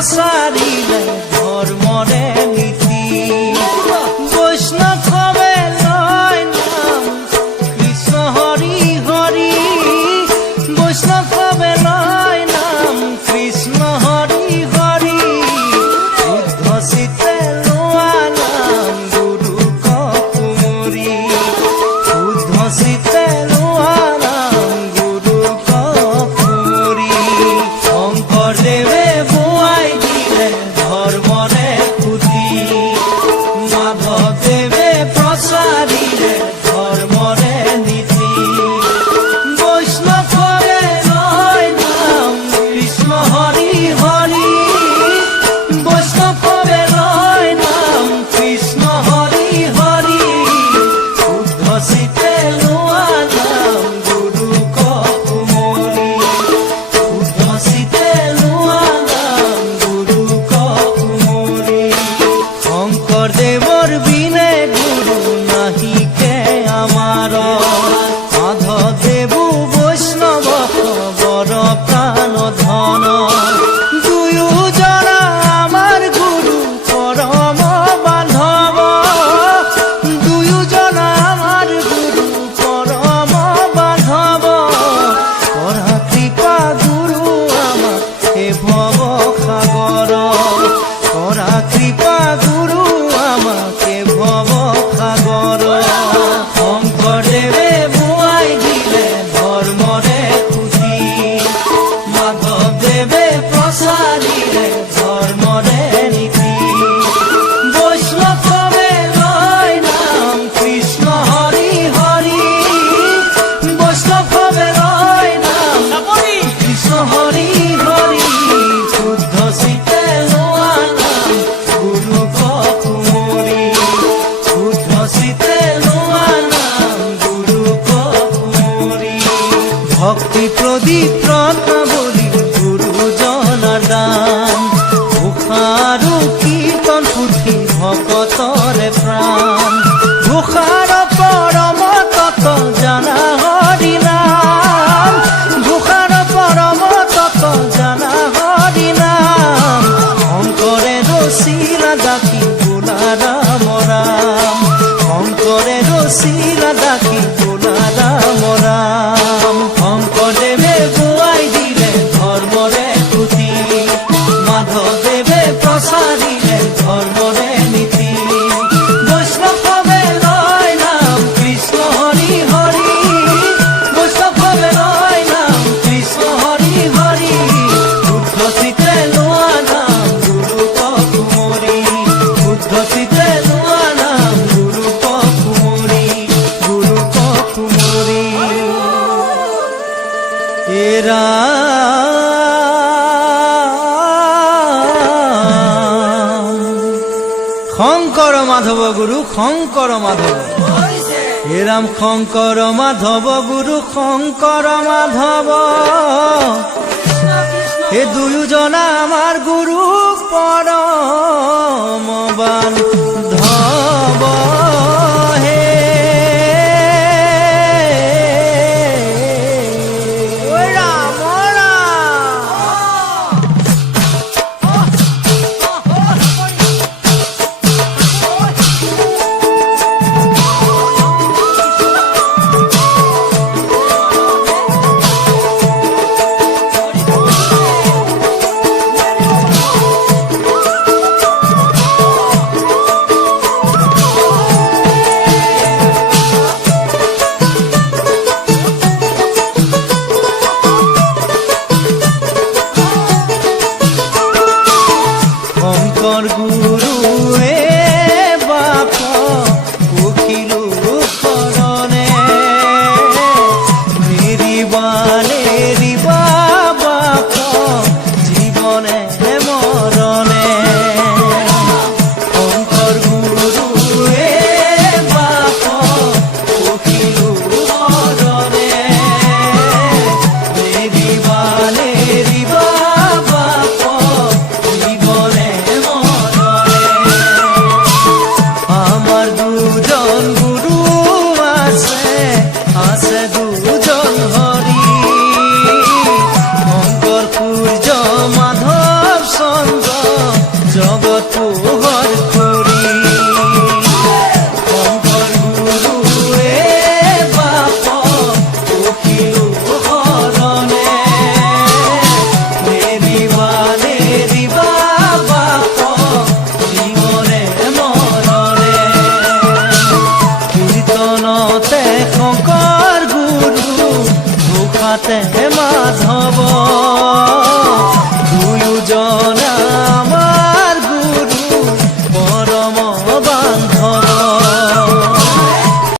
প্ৰসাৰিলে ধৰ্মৰে নীতি বৈষ্ণব হবে লয় নাম কৃষ্ণ হৰি হৰি বৈষ্ণব হবে লয় নাম কৃষ্ণ হৰি হৰি শুদ্ধ চিত্তে লোৱা নাম গুৰু কুমুৰি শুদ্ধ চিত্তে লোৱা নাম গুৰু কুমুৰি শঙ্কৰদেৱে বোৱাই দিলে ধৰ্মৰে খুঁটি মাধৱদেৱে প্ৰচাৰিলে ধৰ্মৰে নীতি বৈষ্ণৱ কৰে লয় নাম কৃষ্ণ হৰি হৰি বৈষ্ণৱ কৰে লয় নাম কৃষ্ণ হৰি হৰি শুদ্ধ চিত্তে লোৱা নাম গুৰু কুমুৰি শুদ্ধ চিত্তে লোৱা নাম গুৰু কুমুৰি শঙ্কৰদেৱৰ বিনে গুৰু নাহিকে আমাৰ মাধৱদেৱো বৈষ্ণৱ বৰ প্ৰাণ ধন দুয়োজনা আমাৰ গুৰু পৰম বান্ধৱ দুয়োজনা আমাৰ গুৰু পৰম বান্ধৱ কৰা কৃপা গুৰু আমাক হে ভৱ সাগৰ কৰা কৃপা গুৰু আমাক হে ভৱ সাগৰ শঙ্কৰদেৱে বোৱাই দিলে ধৰ্মৰে খুঁটি মাধৱদেৱে প্ৰচাৰিলে ধৰ্মৰে নীতি বৈষ্ণৱ হবে লয় নাম কৃষ্ণ হৰি হৰি বৈষ্ণৱ হবে লয় নাম কৃষ্ণ হৰি হৰি শুদ্ধ চিত্তে লোৱা নাম গুৰু কুমুৰি শুদ্ধ চিত্তে লোৱা নাম গুৰু কুমুৰি ভক্তি প্ৰদীপ ৰত্নাৱলী গুৰুজনাৰ দান ঘোষা আৰু কীৰ্তন পুথি ভকতৰে প্ৰাণ ঘোষাৰ পৰম তত্ত্ব জানা হৰি নাম ঘোষাৰ পৰম তত্ত্ব জানা হৰি নাম শংকৰে ৰচিলা দাসী বোলা ৰাম ৰাম শংকৰে ৰচিলা দাসী বোলা ৰাম ৰাম শংকৰদেৱে বোৱাই দিলে ধৰ্মৰে খুঁটি মাধৱদেৱে প্ৰচাৰিলে ধৰ্মৰে নীতি বৈষ্ণৱ হবে লয় নাম কৃষ্ণ হৰি হৰি বৈষ্ণৱ হবে লয় নাম কৃষ্ণ হৰি হৰি শুদ্ধ চিত্তে লোৱা নাম গুৰু কুমুৰি শুদ্ধ চিত্তে লোৱা নাম গুৰু কুমুৰি গুৰু কুমুৰি এৰা শংকৰ মাধৱ গুৰু শংকৰ মাধৱ হে ৰাম শংকৰ মাধৱ গুৰু শংকৰ মাধৱ হে দুয়োজনা আমাৰ গুৰু পৰম বান্ধৱ হে ৰাম শংকৰ গুৰুৱে বাপ উঠিলো শৰণে নেৰিবা বাপ জীৱনে মৰণে শংকৰ গুৰুৱে বাপ উঠিলো শৰণে নেৰিবা বাপ জীৱনে মৰণে মাতে মাধৱ দুয়োজন